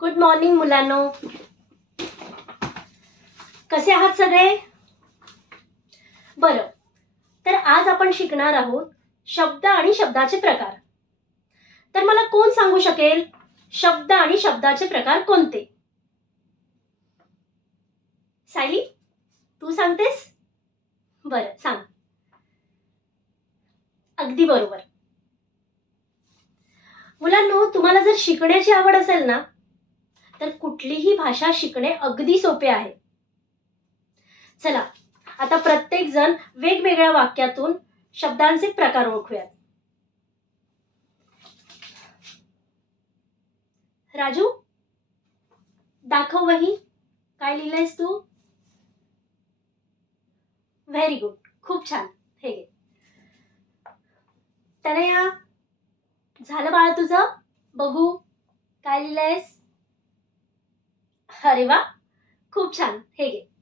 Good morning मुलांनो. कसे आहात सगळे? बरं, तर आज आपण शिकणार आहोत शब्द आणि शब्दाचे प्रकार. तर मला कोण सांगू शकेल शब्द आणि शब्दाचे प्रकार कोणते? सायली, तू सांगतेस? बरं, सांग. अगदी बरोबर. मुलांनो, तुम्हाला जर शिकण्याची आवड असेल ना, तर कुठलीही भाषा शिकणे अगदी सोपे आहे. चला, आता प्रत्येक जण वेगवेगळ्या वाक्यातून शब्दांचे प्रकार ओळखूयात. राजू, दाखव वही. काय लिहिलंयस तू? व्हेरी गुड, खूप छान. हे घे. तनया, झालं बाळा तुझं? बघू काय लिहिलंयस? अरे वा, खूप छान. हे घे.